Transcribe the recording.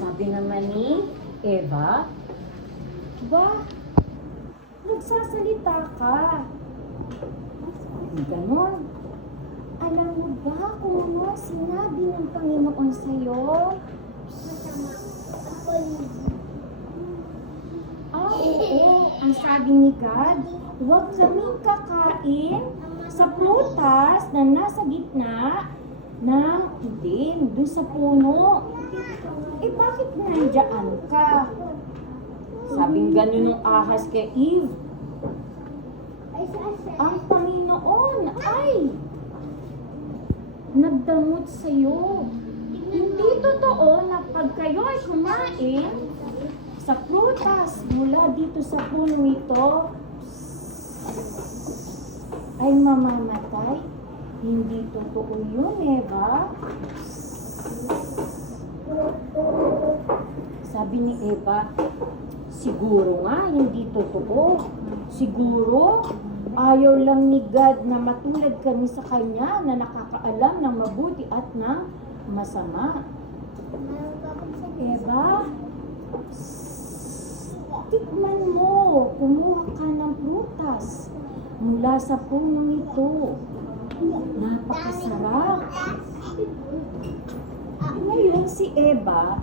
Sabi naman ni Eva, ba, nagsasalita ka. Ganon. Alam mo ba kung ano sinabi ng Panginoon sa'yo? Oo. Ang sabi ni God, huwag kaming kakain sa prutas na nasa gitna ng Eden, dun sa puno. Eh bakit nandiyan ka? Sabing ganun ng ahas kay Eve. Ang Panginoon ay nagdamot sa'yo. Hindi totoo na pag kayo ay kumain sa prutas mula dito sa puno ito, ay mamamatay. Hindi totoo yun, Eva. Sabi ni Eva, siguro nga, hindi totoo. Siguro, ayaw lang ni God na matulad kami sa Kanya na nakakaalam ng mabuti at ng masama. Eva, tikman mo, kumuha ka ng prutas mula sa punong ito. Napakasarap. Ngayon si Eva,